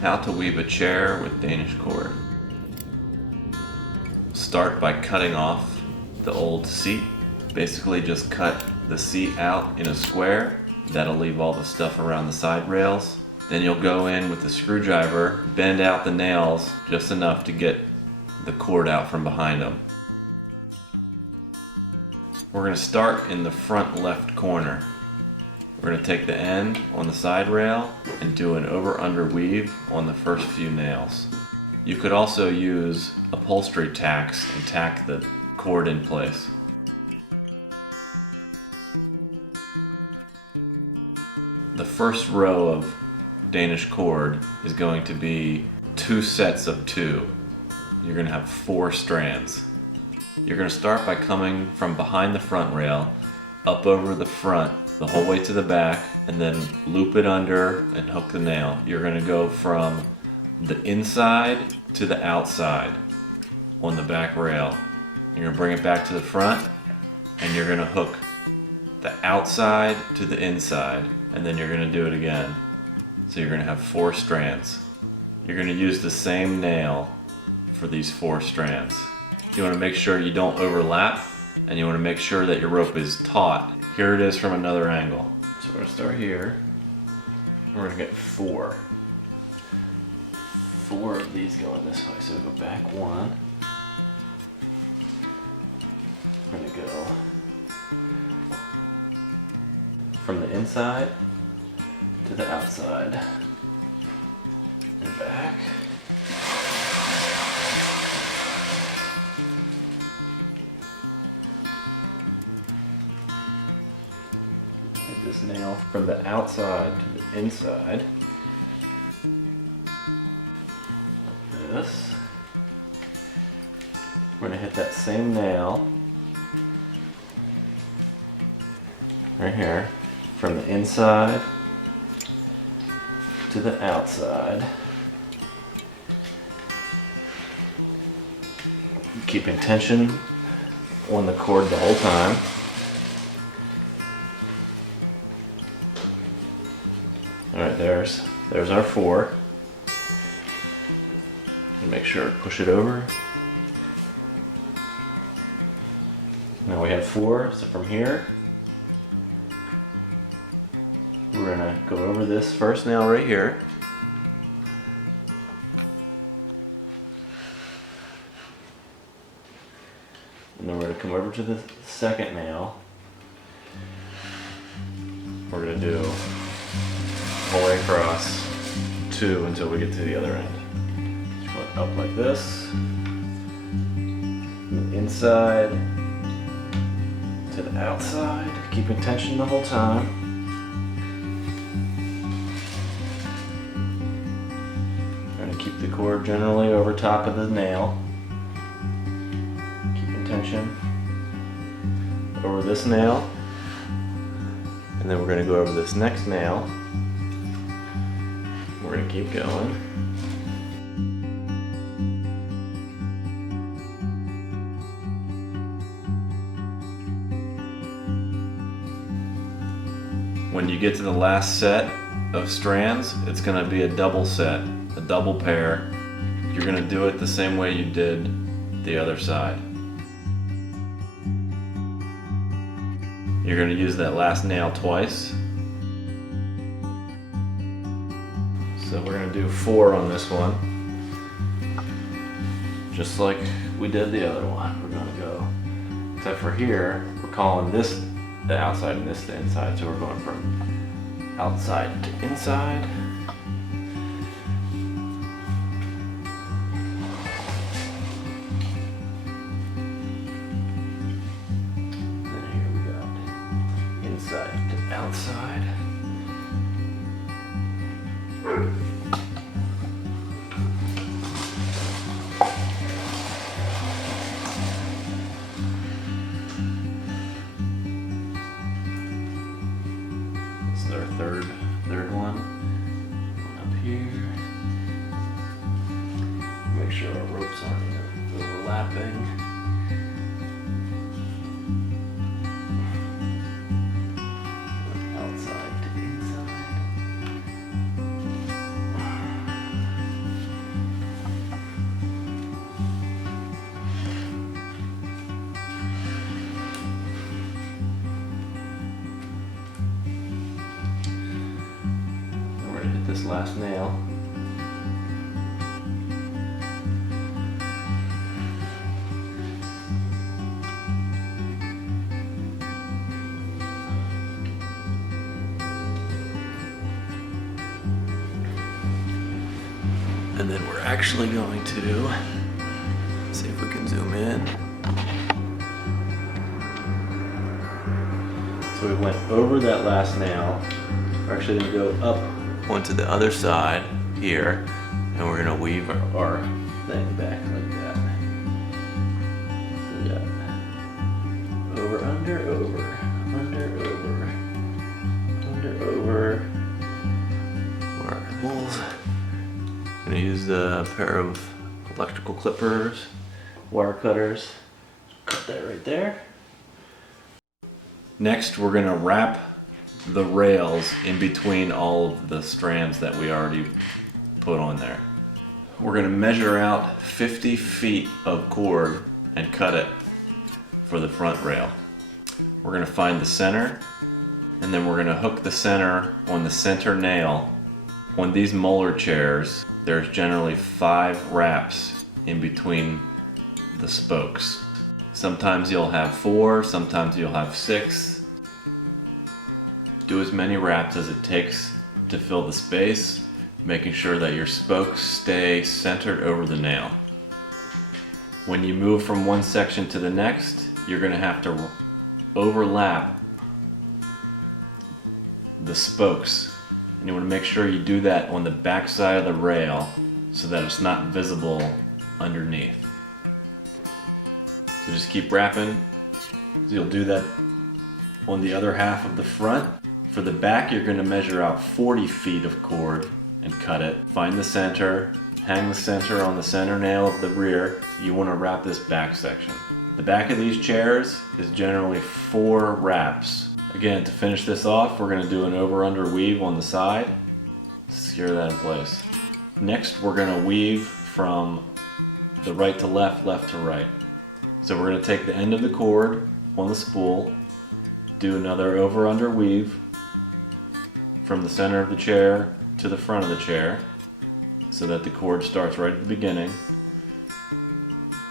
How to weave a chair with Danish cord. Start by cutting off the old seat. Basically just cut the seat out in a square. That'll leave all the stuff around the side rails. Then you'll go in with the screwdriver, bend out the nails just enough to get the cord out from behind them. We're going to start in the front left corner. We're going to take the end on the side rail and do an over-under weave on the first few nails. You could also use upholstery tacks and tack the cord in place. The first row of Danish cord is going to be 2 sets of 2. You're going to have 4 strands. You're going to start by coming from behind the front rail, up over the front, the whole way to the back, and then loop it under and hook the nail. You're going to go from the inside to the outside on the back rail. You're going to bring it back to the front, and you're going to hook the outside to the inside, and then you're going to do it again. So you're going to have 4 strands. You're going to use the same nail for these 4 strands. You want to make sure you don't overlap, and you want to make sure that your rope is taut. Here it is from another angle. So we're going to start here. We're going to get 4. 4 of these going this way. So we go back 1. We're going to go from the inside to the outside and back. Hit this nail from the outside to the inside. Like this. We're going to hit that same nail right here from the inside to the outside, keeping tension on the cord the whole time. Alright, there's our 4. And make sure to push it over. Now we have 4, so from here we're going to go over this first nail right here. And then we're going to come over to the second nail. We're going to do all the way across 2 until we get to the other end. Just going up like this. From the inside to the outside, keeping tension the whole time. Keep the cord generally over top of the nail. Keeping tension over this nail. And then we're going to go over this next nail. We're going to keep going. When you get to the last set of strands, it's going to be a double set. A double pair. You're going to do it the same way you did the other side. You're going to use that last nail twice. So we're going to do 4 on this one. Just like we did the other one. We're going to go, except for here, we're calling this the outside and this the inside. So we're going from outside to inside. Inside to outside. This is our third one. Up here. Make sure our ropes aren't overlapping. this last nail. And then we're actually going to see if we can zoom in. So we went over that last nail. We're actually going to go up onto the other side here, and we're going to weave our thing back like that. So we got over, under, over, under, over, under, over. Where are the holes? I'm going to use a pair of electrical clippers, wire cutters. Cut that right there. Next, we're going to wrap the rails in between all of the strands that we already put on there. We're going to measure out 50 feet of cord and cut it for the front rail. We're going to find the center, and then we're going to hook the center on the center nail. On these molar chairs, there's generally 5 wraps in between the spokes. Sometimes you'll have 4, sometimes you'll have 6. Do as many wraps as it takes to fill the space, making sure that your spokes stay centered over the nail. When you move from one section to the next, you're going to have to overlap the spokes. And you want to make sure you do that on the back side of the rail so that it's not visible underneath. So just keep wrapping. So you'll do that on the other half of the front. For the back, you're going to measure out 40 feet of cord and cut it. Find the center, hang the center on the center nail of the rear. You want to wrap this back section. The back of these chairs is generally 4 wraps. Again, to finish this off, we're going to do an over-under weave on the side. Secure that in place. Next, we're going to weave from the right to left, left to right. So we're going to take the end of the cord on the spool, do another over-under weave from the center of the chair to the front of the chair so that the cord starts right at the beginning.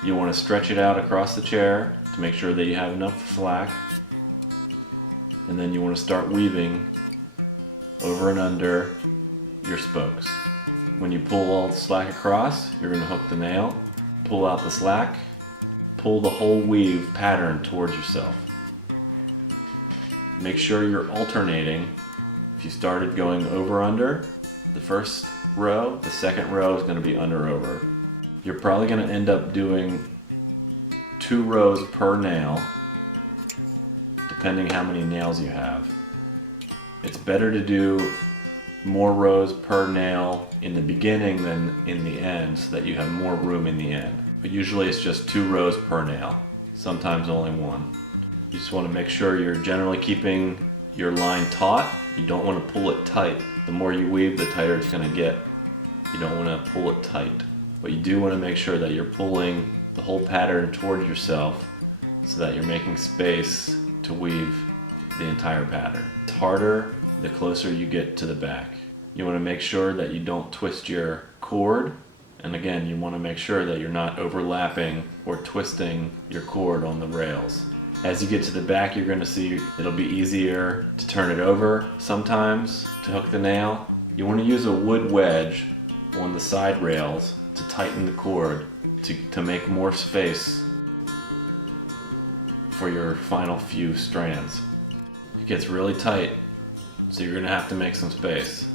You want to stretch it out across the chair to make sure that you have enough slack. And then you want to start weaving over and under your spokes. When you pull all the slack across, you're going to hook the nail, pull out the slack, pull the whole weave pattern towards yourself. Make sure you're alternating. If you started going over under the first row, the second row is going to be under over. You're probably going to end up doing 2 rows per nail, depending how many nails you have. It's better to do more rows per nail in the beginning than in the end so that you have more room in the end. But usually it's just 2 rows per nail, sometimes only 1. You just want to make sure you're generally keeping your line taut. You don't want to pull it tight. The more you weave, the tighter it's going to get. You don't want to pull it tight. But you do want to make sure that you're pulling the whole pattern towards yourself so that you're making space to weave the entire pattern. It's harder the closer you get to the back. You want to make sure that you don't twist your cord, and again, you want to make sure that you're not overlapping or twisting your cord on the rails. As you get to the back, you're going to see it'll be easier to turn it over sometimes to hook the nail. You want to use a wood wedge on the side rails to tighten the cord to make more space for your final few strands. It gets really tight, so you're going to have to make some space.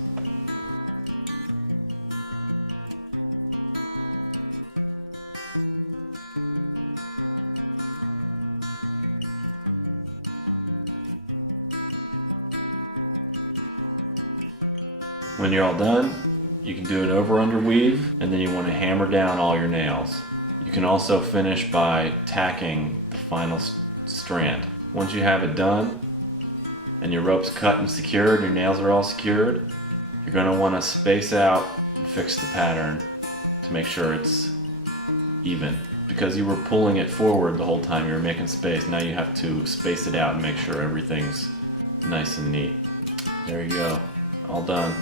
When you're all done, you can do an over-under weave, and then you want to hammer down all your nails. You can also finish by tacking the final strand. Once you have it done, and your rope's cut and secured, your nails are all secured, you're going to want to space out and fix the pattern to make sure it's even. Because you were pulling it forward the whole time, you were making space, now you have to space it out and make sure everything's nice and neat. There you go, all done.